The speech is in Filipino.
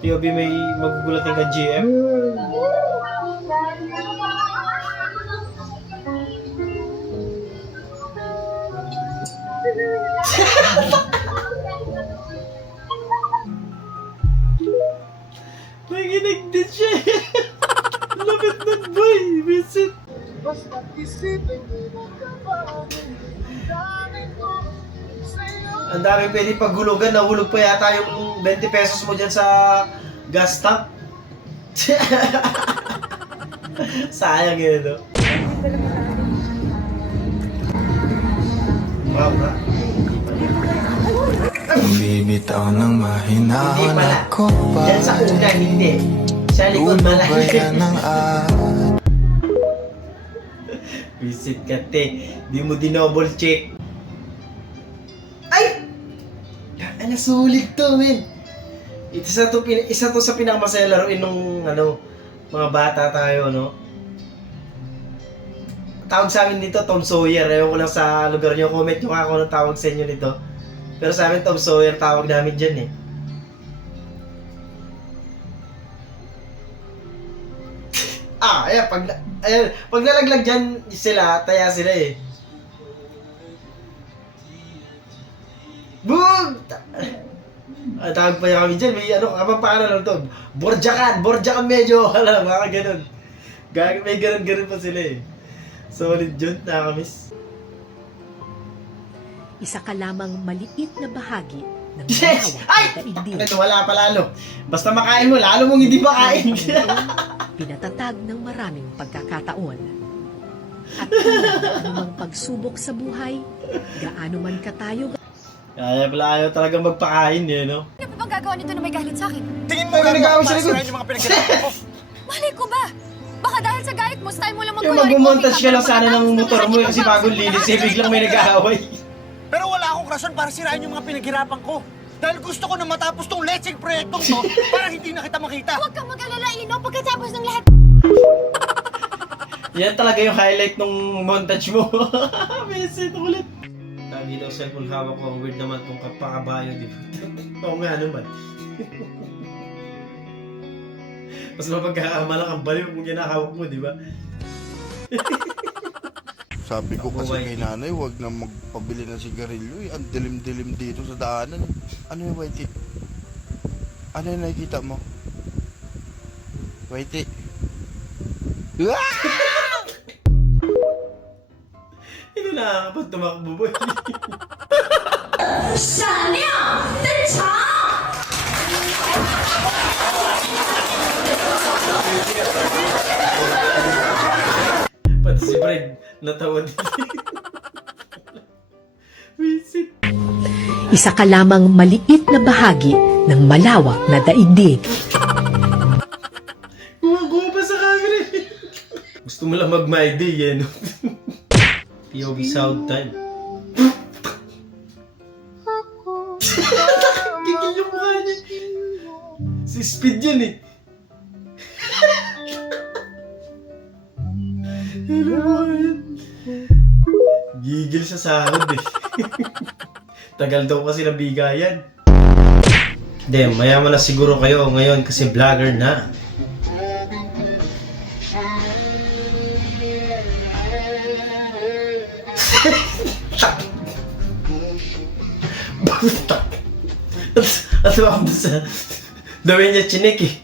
POV may magugulating ka GM. May ginigdid siya. Lapit ng boy. Visit. Ang dami pwede paghulugan. Nahulog pa yata yung 20 pesos mo dyan sa gas tank. Sayang yun, no? Wow, ha? Bibitaw ng mahinahan ako pa. Diyan sa unan, hindi. Sa likod malaki. Visit ka, te. Di mo dinouble check. Ay! Ano, sulit to, men. Isa to sa pinakamasaya laruin nung, mga bata tayo, no? Tawag sa amin dito, Tom Sawyer. Ewan ko lang sa lugar nyo. Comment nyo ako ng tawag sa inyo nito. Pero sa amin, Tom Sawyer, tawag namin dyan, eh. Ayan, pag nalaglag dyan sila, taya sila, eh. Boom! Tawag pa niya kami dyan, may kapapaan lang to. Borjakan medyo, baka ganun. May ganun pa sila, eh. Solid yun, nakakamiss. Isa ka lamang maliit na bahagi ng malawak na daigdig. Wala pa lalo. Basta makain mo, lalo mong hindi makain. Pinatatag ng maraming pagkakataon. At kung anumang pagsubok sa buhay, gaano man katayo. Kaya pala ayaw talaga magpakain, eh, no? Ano pa bang gagawa nito na may galit sa akin? Tingin mo gano'n para sirain yung mga pinaghirapan ko? Malay ko ba? Baka dahil sa galit mo, style mo lang Yung mag-color mag-montage ka lang sana ng motor mo, kasi bagong linis, eh, biglang may nag-aaway. Pero wala akong rason para sirain yung mga pinaghirapan ko. Dahil gusto ko na matapos tong letseng proyektong to para hindi na kita makita. Huwag kang mag-alala, Ino, pagkatapos ng lahat. Yan talaga yung highlight ng montage mo. Mesit ulit. Lagi daw cellphone hawak ko. Ang weird naman kung kapakabayo, di ba? Oo nga naman. Mas mapagkakamala kang baliw kung ginahawak mo, di ba? Sabi ko kasi kay nanay, huwag na magpabili ng sigarilyo. Ang dilim-dilim dito sa daanan. Ano yung Whitey? Ano yung nakikita mo? Whitey? Hindi na kapag tumakbo, boy. Pati si Fred, natawa din. Visit. Isa ka lamang maliit na bahagi ng malawak na daigdig. Kuha pa sa camera. Gusto mo lang mag-my day, eh, no? POV sound time. Gigil yung mukha niya. Si Speed yan, eh. Gigil sa sahod, eh. Tagal daw kasi ng bigayan. Dem, mayaman na siguro kayo ngayon kasi vlogger na. At ako sa dawin niya chinik, eh.